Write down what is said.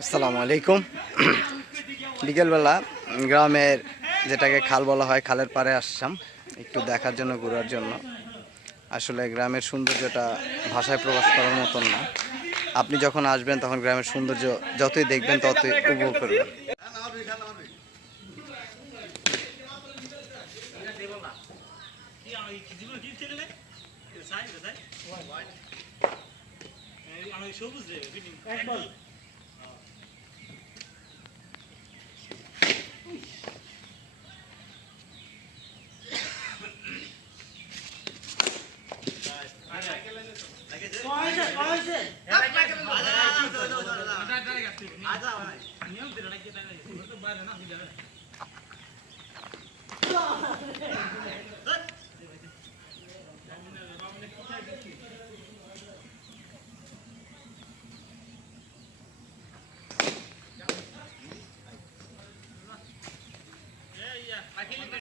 আসসালামু আলাইকুম। বিকেলবেলা গ্রামের যেটাকে খাল বলা হয়, খালের পাড়ে আসলাম একটু দেখার জন্য, ঘোরার জন্য। আসলে গ্রামের সৌন্দর্যটা ভাষায় প্রকাশ করার মতন না। আপনি যখন আসবেন তখন গ্রামের সৌন্দর্য যতই দেখবেন ততই উপভোগ করবেন।